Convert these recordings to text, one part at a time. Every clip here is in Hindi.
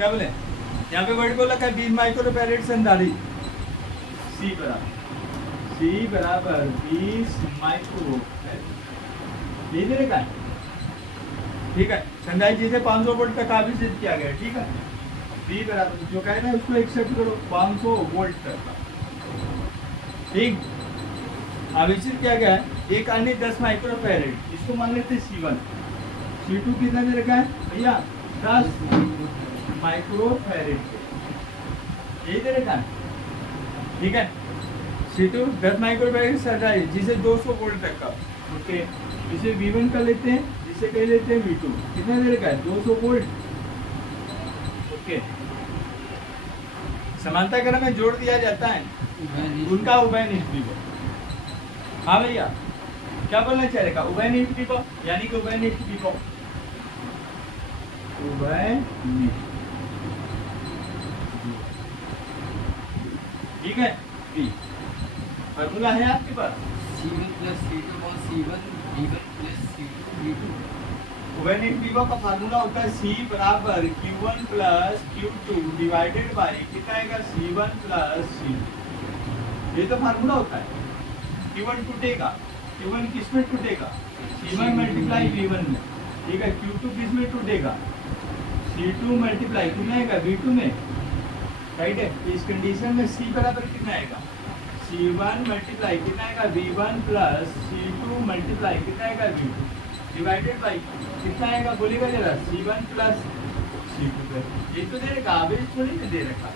क्या बोले यहाँ पे वर्ड को लगा 20 माइक्रो फैरेड संधारित्र C बराबर 20 माइक्रो फैरेड दे रखा है। ठीक है, संधारित्र से 500 वोल्ट तक आवेशित किया गया। ठीक है, V बराबर जो कह रहे हैं उसको एक्सेप्ट करो 500 वोल्ट तक। ठीक, आवेशित किया गया है एक अन्य 10 माइक्रो फैरेड, इसको मान लेते हैं C1। C2 कितना दे रखा है भैया 10 माइक्रो फैरेड यही दे रखा है। ठीक है, C2 10 माइक्रो फैरेड संधारित्र जिसे 200 वोल्ट तक का। ओके, इसे V1 का लेते हैं, जिसे कह लेते हैं V2। कितना दे रखा है 200 वोल्ट। ओके, समानता क्रम में जोड़ दिया जाता है उनका उभयनिष्ठ विभव। हाँ भैया, क्या बोलना चाहेगा उभयनिष्ठ विभव, यानी कि उभयनिष्ठ विभव, उभयनिष्ठ। ठीक है, फॉर्मूला है आपके पास C1 plus C2 और C1 V1 plus C2 V2। उभयनिष्ठ विभव का फार्मूला होता है C बराबर Q1 plus Q2 divided by कितना आएगा C1 प्लस C2। ये तो फार्मूला होता है। Q1 टूटेगा, Q1 किस में टूटेगा C1 मल्टीप्लाई V1 में। ठीक है, Q2 किस में टूटेगा C2 मल्टीप्लाई कितना आएगा V2 में। राइट है, इस कंडीशन में C बराबर कितना आएगा C1 मल्टीप्लाई कितना आएगा V1 प्लस C2 मल्टीप्लाई कितना आएगा V2 डिवाइडेड बाई कितना आएगा बोलेगा जरा C1 प्लस C2 प्लस। ये तो दे रखा, आवेश थोड़ी ना दे रखा,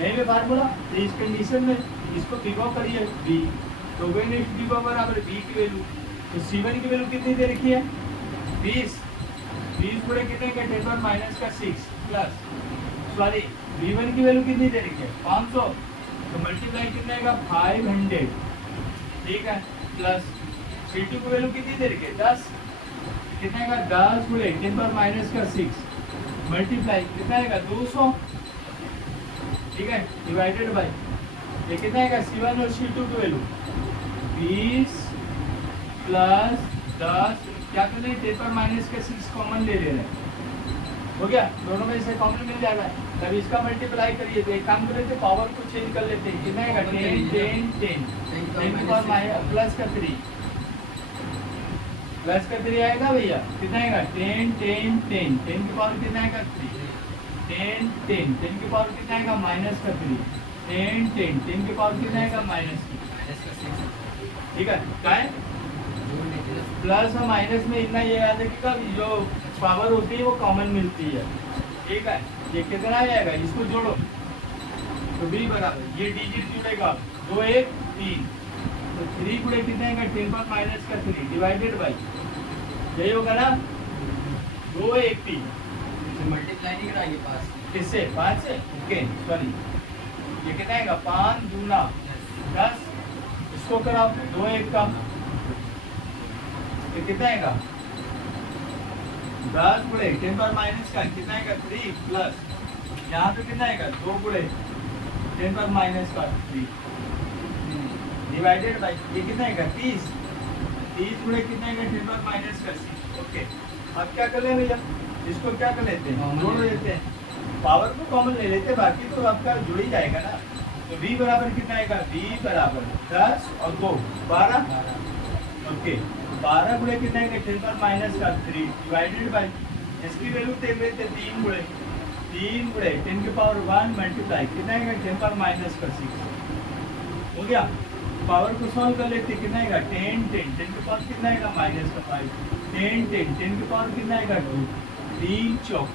यही में फार्मूला। तो इस कंडीशन में इसको विभव करिए V, तो उभयनिष्ठ विभव बराबर V की वैल्यू। तो C1 की वैल्यू कितनी दे रखी है 20 गुणे कितने का 10 और माइनस का 6 प्लस सॉरी V1 की वैल्यू कितनी दे रखी है 500, तो मल्टीप्लाई कितना आएगा 500। ठीक है, प्लस C2 की वैल्यू कितनी दे रखी है 10, कितना आएगा 10 गुणे 10 पर माइनस का 6 मल्टीप्लाई कितना आएगा 200। ठीक है, डिवाइडेड बाय ये कितना आएगा C1 और C2 की वैल्यू 20 प्लस 10 क्या करना है 10 पर माइनस का 6 कॉमन ले रहे हैं। हो गया, दोनों में से कॉमन मिल जाएगा। तब इसका मल्टीप्लाई करिए तो एक काम कर लेते पावर को चेंज कर लेते हैं। कितना आएगा 10 10 10 10 की पावर माइनस प्लस का 3 प्लस का 3 आएगा भैया, कितना आएगा 10 10 10 10 की पावर कितना आएगा 3 10 10 10 की पावर कितना आएगा माइनस का 3 10 10 10 की पावर कितना आएगा माइनस का। ठीक है, क्या है प्लस और माइनस में इतना ये याद रखिएगा जो पावर होती है वो कॉमन मिलती है। ठीक है, ये कितना आ जाएगा इसको जोड़ो तो B बराबर ये डिजिट जुड़ेगा 2 1 3 तो 3 गुणे कितना आएगा 10 पर माइनस का 3 डिवाइडेड बाई यही होगा ना 2 1 3 मल्टीप्लाई नहीं कराएंगे पास किससे 5 से। ओके सॉरी, ये कितना आएगा 5 दूना 10, इसको कराओ 2 1 का ये कितना आएगा 10 गुणे 10 पर माइनस का कितना आएगा 3 प्लस यहाँ पे कितना आएगा 2 गुणे 10 पर माइनस का 3 डिवाइडेड बाई ये कितना आएगा 30 गुणे कितना आएगा 10 पर माइनस का 6। ओके, अब क्या कर ले भैया इसको क्या कर लेते हैं जोड़ लेते हैं, पावर को कॉमन ले लेते हैं, बाकी तो आपका जुड़ ही जाएगा ना। तो V बराबर कितना आएगा V बराबर 10 और 2 12। ओके, 12 गुणे कितना है 10 पर माइनस का 3 डिवाइडेड बाई इसकी वैल्यू देख लेते 3 गुणे 10 की पावर 1 मल्टीप्लाई कितना है 10 पर माइनस का 6। हो गया, पावर को सॉल्व कर लेते कितना है 10 10 10 की पावर कितना है माइनस का 5 10 10 10 की पावर कितना है 2 3 चौक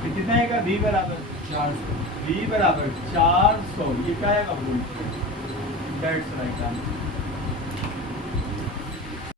तो कितना है V बराबर 400। V बराबर 400 ये क्या आएगा बोल दैट्स राइट आंसर।